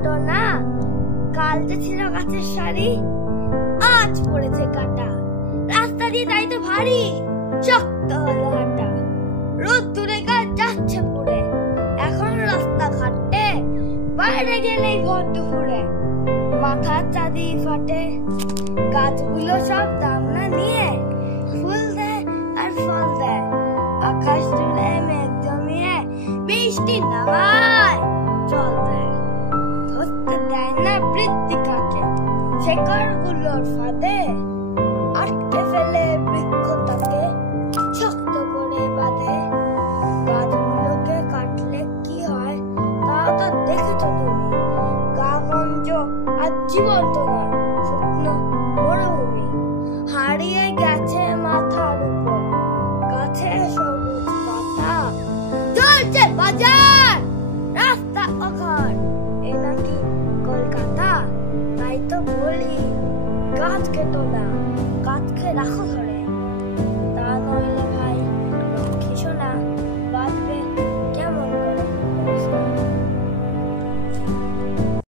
কেটো না, কাল যে ছিল গাছের সারি, আজ পড়েছে কাটা। রাস্তা দিয়ে তাই তো ভারী, শক্ত হলো হাঁটা। রোদ দূরে কাল যাচ্ছে পুড়ে, এখন রাস্তা ঘাটে বাইরে গেলেই ভর দুপুরে। মাথার চাঁদি ফাটে, গাছগুলো সব দামনা নিয়ে ফুল দেয় আর ফল দেয়। আকাশ জুড়ে মেঘ জমিয়ে বৃষ্টি নামায় জল দেয়। ধরতে দেয় না বৃষ্টি কাকে, শেকড় গুলোর ফাঁদে আটকে ফেলে বৃক্ষটাকে শক্ত করে বাঁধে। গাছগুলোকে কাটলে কি হয় তা তো দেখেছো তুমি, গা গঞ্জ আর জীবন্ত নয়, শুকনো মরুভূমি। হারিয়ে গেছে মাথার উপর গাছে সবুজ পাতা, চলছে বাজার রাস্তা অঘর, এ নাকি কলকাতা। তাই তো বলি গাছ কেটো না, গাছকে রাখো ধরে।